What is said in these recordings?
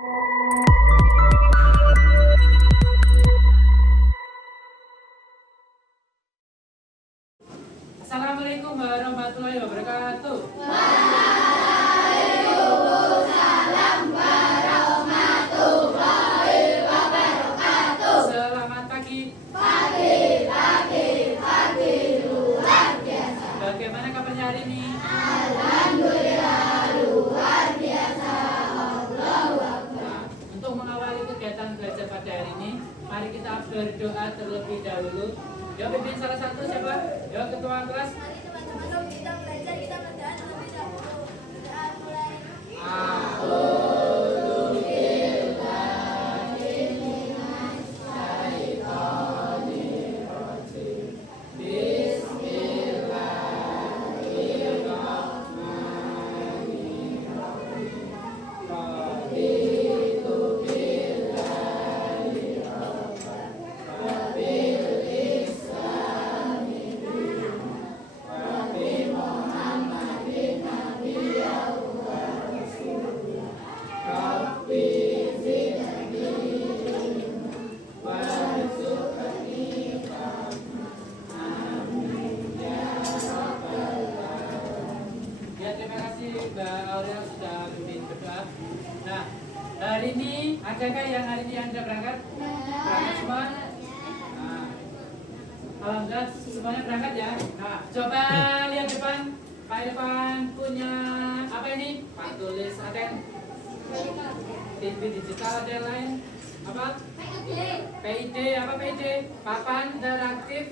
Assalamualaikum warahmatullahi wabarakatuh. Waalaikumsalam warahmatullahi wabarakatuh. Selamat pagi. Pagi luar biasa. Bagaimana kabarnya hari ini? Alhamdulillah luar biasa. Allahu Akbar. Untuk mengawali kegiatan belajar pada hari ini, mari kita berdoa terlebih dahulu. Ya, pimpin salah satu siapa? Ya, ketua kelas. Mari teman-teman kita belajar, kita berdoa terlebih dahulu. Doa mulai. Ya, terima kasih Mbak Aurel sudah pimpin berdoa. Nah, hari ini adakah yang hari ini Anda berangkat? Berangkat semua? Nah, alhamdulillah semuanya berangkat ya. Nah, coba lihat depan. Pak Irfan punya apa ini? Pak tulis ada yang TV digital, ada yang lain? Apa? PID, apa PID? Papan interaktif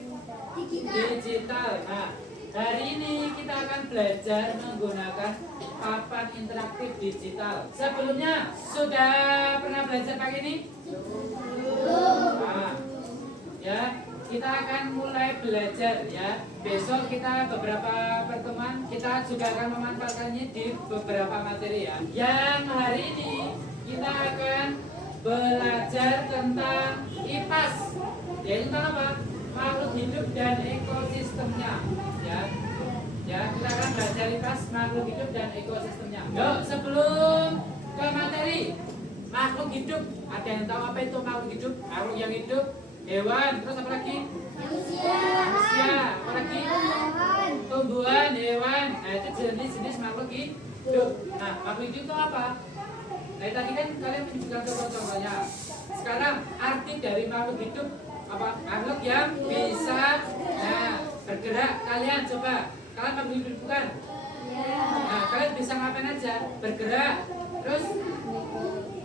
digital. Nah, hari ini kita akan belajar menggunakan papan interaktif digital. Sebelumnya sudah pernah belajar pakai ini? Nah, ya, kita akan mulai belajar ya. Besok kita beberapa pertemuan kita juga akan memanfaatkannya di beberapa materi ya. Yang hari ini kita akan belajar tentang IPAS. Yaitu tentang apa? Makhluk hidup dan ekosistemnya. Ya, kita akan belajar IPAS, makhluk hidup dan ekosistemnya. Yuk, sebelum ke materi makhluk hidup, ada yang tahu apa itu makhluk hidup? Makhluk yang hidup, hewan, terus apa lagi? Manusia, apa lagi? Tumbuhan, hewan. Nah, itu jenis-jenis makhluk hidup. Nah, makhluk hidup itu apa? Nah, tadi kan kalian menunjukkan contoh-contohnya. Sekarang arti dari makhluk hidup apa? Makhluk yang bisa bergerak. Kalian coba, kalian makhluk hidup bukan? Nah, kalian bisa ngapain aja? Bergerak, terus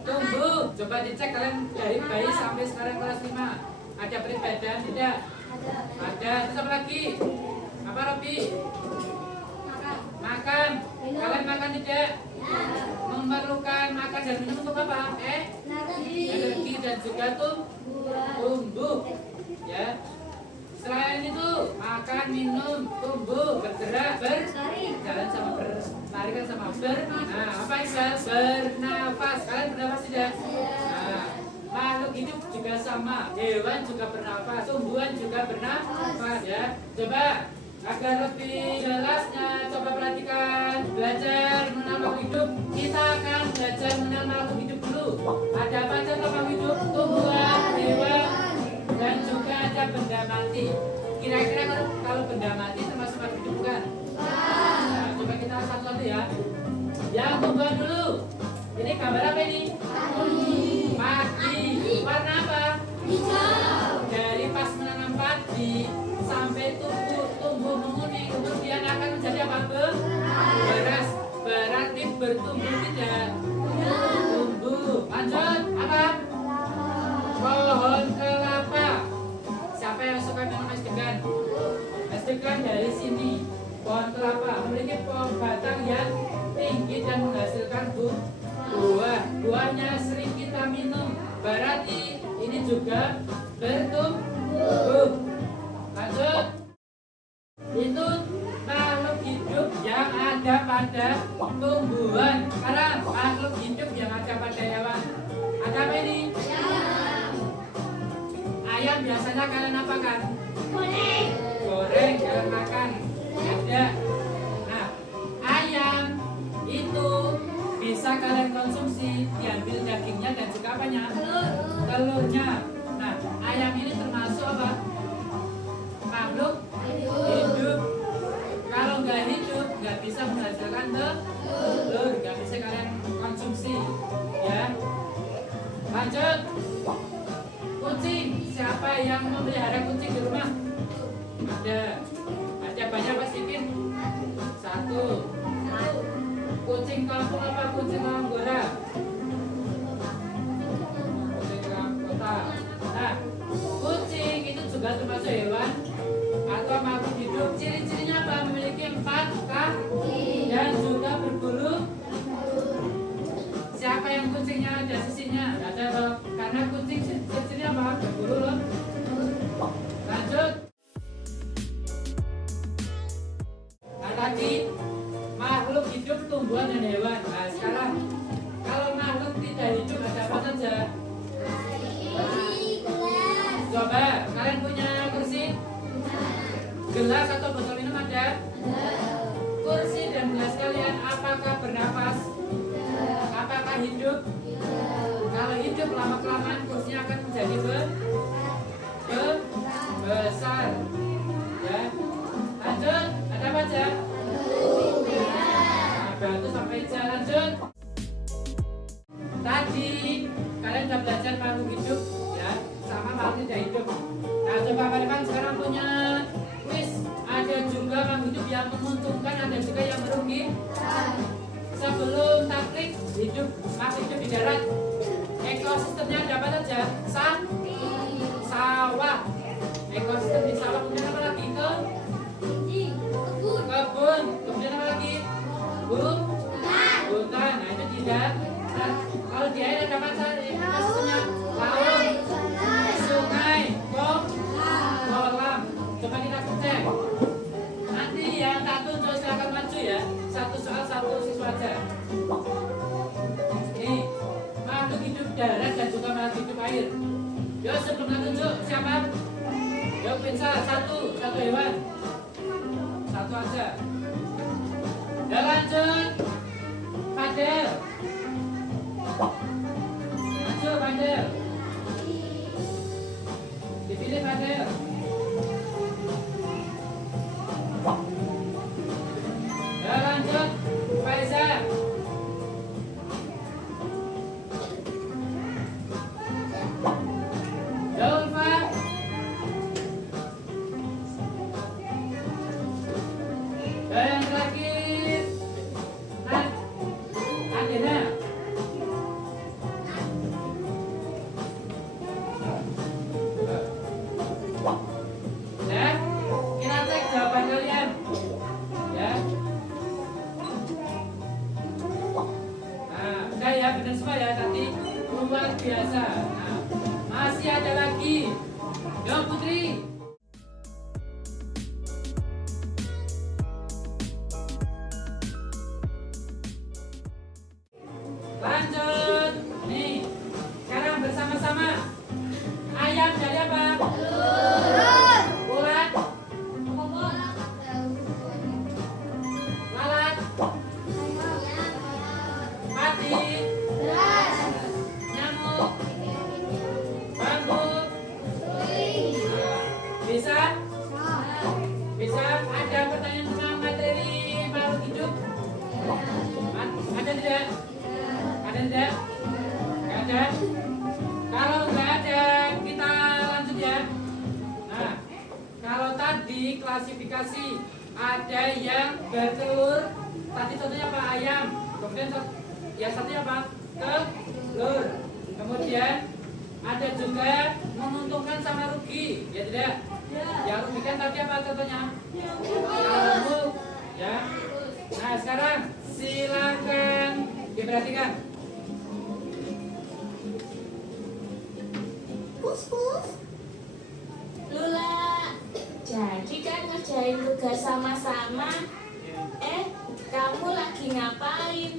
tumbuh. Coba dicek kalian dari bayi sampai sekarang kelas 5. Ada perbedaan tidak? Ada. Terus apa lagi? Apa Robi? Makan. Kalian makan tidak? Memerlukan makan dan minum untuk apa? Energi dan juga tumbuh. Ya. Selain itu, makan, minum, tumbuh, bergerak, berjalan sama berlari kan sama nah, apa itu? Bernafas. Kalian bernafas tidak? Nah, makhluk hidup juga sama. Hewan juga bernafas, tumbuhan juga bernafas ya. Coba agar lebih jelasnya, coba perhatikan. Belajar mengenal makhluk hidup. Kita akan belajar mengenal makhluk hidup dulu. Ada apa aja makhluk hidup? Tumbuhan, hewan, dan juga ada benda mati. Kira-kira kalau benda mati termasuk makhluk hidup bukan? Nah, coba kita satu-satu ya. Yang tumbuhan dulu. Ini gambar apa ini? Padi. Warna apa? Hijau. Dari pas menanam padi sampai tumbuh menguning, kemudian akan menjadi apa? Beras. Berarti bertumbuh tidak? Tumbuh. Lanjut. Apa? Pohon kelapa. Siapa yang suka minum es degan? Es degan dari sini. Pohon kelapa memiliki pohon batang yang tinggi dan menghasilkan buah. Buahnya sering kita minum. Berarti ini juga bertumbuh. Lanjut. Itu makhluk hidup yang ada pada tumbuhan. Sekarang makhluk hidup yang ada pada hewan. Ada apa ini? Ayam biasanya kalian apa kan? Goreng kalian makan. Ada. Nah, ayam itu bisa kalian konsumsi, diambil dagingnya apanya? Telurnya. Nah, ayam ini termasuk apa? Makhluk hidup. Kalau nggak hidup, nggak bisa menghasilkan telur, nggak bisa kalian konsumsi, ya. Lanjut. Kucing. Siapa yang memelihara kucing di rumah? Ada. Ada banyak pasti Kim? 1. Kucing kampung apa kucing anggora? Kucing kota. Nah, kucing itu juga termasuk hewan atau makhluk hidup. Ciri-cirinya apa? Memiliki 4 kaki dan juga berbulu. Siapa yang kucingnya ada sisinya? Ada loh. Karena kucing ciri-cirinya apa? Berbulu loh. Lanjut. Nah tadi makhluk hidup, tumbuhan dan hewan. Nah sekarang kalau makhluk tidak hidup ada apa saja? Coba kalian punya kursi? Gelas atau botol minum ada? Kursi dan gelas kalian apakah bernapas? Apakah hidup? Kalau hidup lama-kelamaan kursinya akan menjadi besar. Ya. Lanjut, ada apa aja? Nah, batu sampai jalan. Lanjut. Tadi kalian sudah belajar makhluk hidup, ya, sama makhluk tidak hidup. Nah, coba kalian sekarang punya quiz. Ada juga makhluk hidup yang menguntungkan, ada juga yang merugikan. Sebelum taklik hidup, makhluk hidup di darat, ekosistemnya ada apa saja? Sawah. Ekosistem di sawah, kemudian apa lagi? Kebun. Kemudian apa lagi? Hutan. Nah itu tidak. Nah, kalau di air ada apa saja? Ekosistemnya laut, sungai, kolam. Coba kita cek. Nanti yang tak tunjuk silakan maju ya. Satu soal satu siswa aja. Nih, makhluk hidup darat dan juga makhluk hidup air. Yuk sebelum tunjuk siapa? Yuk pinsal satu hewan. Satu aja. Ya lanjut. Fadel. Maju Fadel. Dipilih Fadel. Ya lanjut. Faiza. Ya Ulfa. Ya yang terakhir. Adena. Ya, kita cek jawaban kalian. Ya. Nah, udah ya, benar semua ya tadi. Luar biasa. Nah, masih ada lagi. Yo Putri. Lanjut. Nih, sekarang bersama-sama. Ayam dari apa? Ulat. Lalat. Pati. Nyamuk. Bambu. Bisa? Bisa? Ada pertanyaan tentang materi makhluk hidup? Ada tidak? Ada tidak? Nggak ada? Kalau nggak ada, kita lanjut ya. Nah, kalau tadi klasifikasi ada yang bertelur. Tadi contohnya apa? Ayam. Kemudian yang satunya apa? Telur. Kemudian ada juga menguntungkan sama rugi, ya tidak? Yang rugikan tadi apa contohnya? Nyamuk. Ya. Nah sekarang silakan diperhatikan. Pus. Lula, jadi kan ngerjain tugas sama-sama. Kamu lagi ngapain?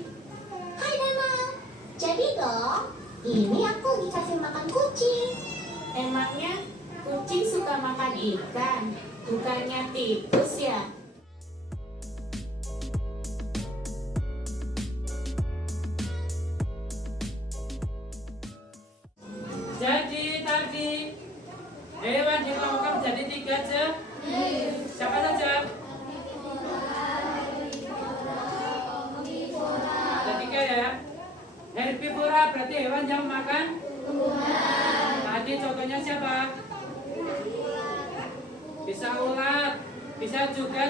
Hai Mama, jadi dong, ini aku dikasih makan kucing. Emangnya kucing suka makan ikan? Bukannya tikus ya? Jadi tadi hewan dikelompokkan menjadi 3 jenis. Siapa saja? Ada 3 ya. Herbivora berarti hewan yang makan tumbuhan. Tadi contohnya siapa? Bisa ulat, bisa juga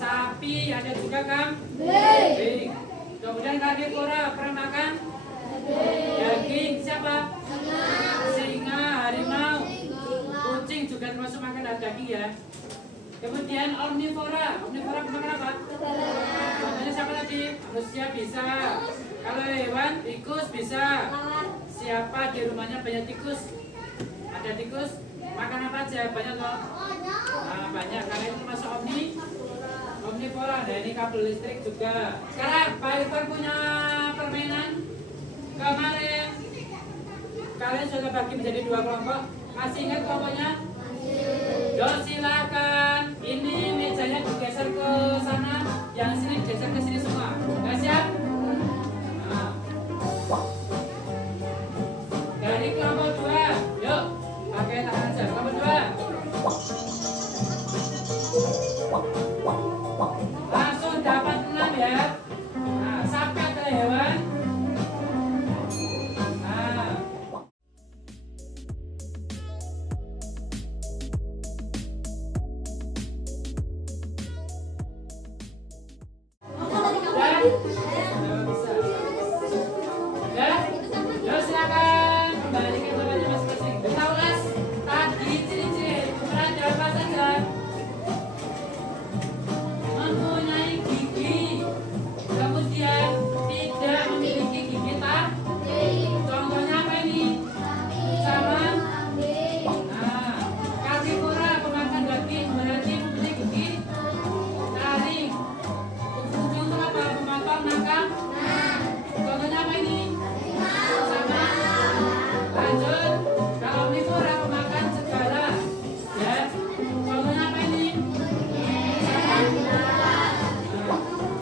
sapi, ada juga kambing. Kemudian karnivora pernah makan daging, siapa? Singa, harimau, kucing juga termasuk makan daging ya. Kemudian omnivora pernah makan apa? Contohnya siapa tadi? Manusia bisa. Kalau hewan, tikus bisa. Siapa di rumahnya banyak tikus? Ada tikus? Makan apa aja? Banyak loh. Nah, banyak karena itu termasuk omnivora. Nah, ini kabel listrik juga. Sekarang Pak Irfan punya permainan. Kemarin kalian sudah bagi menjadi 2 kelompok. Masih ingat kelompoknya? Yo, silakan. Ini mejanya digeser ke sana, yang sini digeser ke sini semua. Nggak siap? Nah. Dari kelompok 2, yuk pakai tangan aja. Kelompok 2. Langsung dapat 6 ya. Nah, sampai ke hewan. Nah. Dan bisa. Ya, yuk silakan kembali ke tempatnya masing-masing. Kita ulas tadi ciri-ciri herbivora ada apa saja? Mempunyai gigi, kemudian tidak memiliki gigi contohnya apa ini? Sama. Nah, karnivora pemakan daging berarti mempunyai gigi taring. Fungsi untuk apa? Memotong makan. Contohnya apa ini? Sama. Lanjut. Kalau omnivora pemakan segala. Ya. Contohnya apa ini?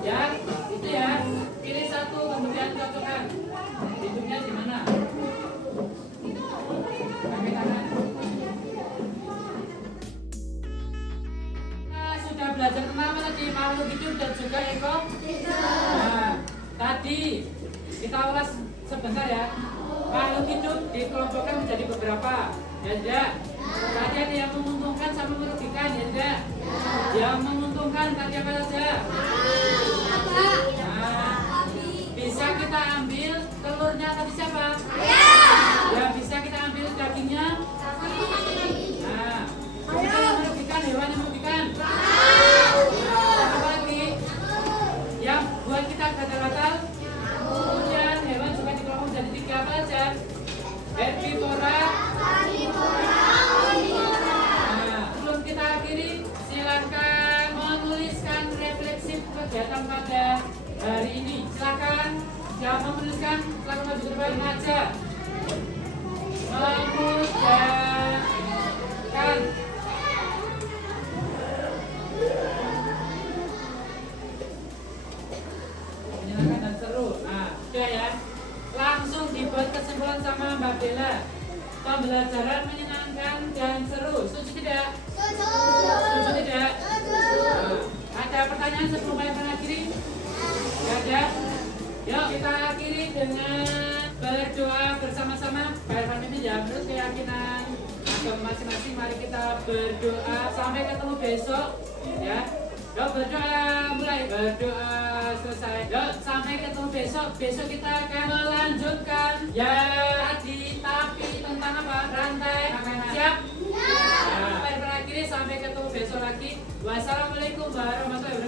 Ya, itu ya. Pilih satu kemudian cocokkan. Hidungnya di mana? Pakai tangan. Kita sudah belajar tentang apa tadi? Makhluk hidup dan juga Nah, tadi kita ulas sebentar ya. Makhluk hidup dikelompokkan menjadi beberapa. Ya tidak? Tadi ada yang menguntungkan sama merugikan, ya tidak? Yang menguntungkan tadi apa saja? Nah, bisa kita ambil telurnya tadi siapa? Ya, bisa kita ambil dagingnya. Nah, kemudian yang merugikan, hewan yang merugikan. Apa lagi? Yang buat kita gatal-gatal. Kemudian hewan juga dikelompok menjadi 3 apa aja? Herbivora. Nah, sebelum kita akhiri, silakan menuliskan refleksif kegiatan pada hari ini. Silakan, yang menuliskan, silakan maju ke depan aja. Memudahkan. Menyenangkan dan seru. Nah, sudah ya. Langsung dibuat kesimpulan sama Mbak Bella. Pembelajaran menyenangkan dan seru. Setuju tidak? Setuju tidak? Nah, ada pertanyaan sebelum saya mengakhiri? Tidak ada? Yuk kita akhiri dengan berdoa bersama-sama. Pak Irfan ini ya, menurut keyakinan agama masing-masing, mari kita berdoa. Sampai ketemu besok ya. Yuk berdoa, mulai berdoa selesai. Yuk sampai ketemu besok. Besok kita akan melanjutkan ya tadi, tapi tentang apa? Rantai makanan. Siap? Nah, Pak Irfan akhiri, sampai ketemu besok lagi. Wassalamualaikum warahmatullahi wabarakatuh.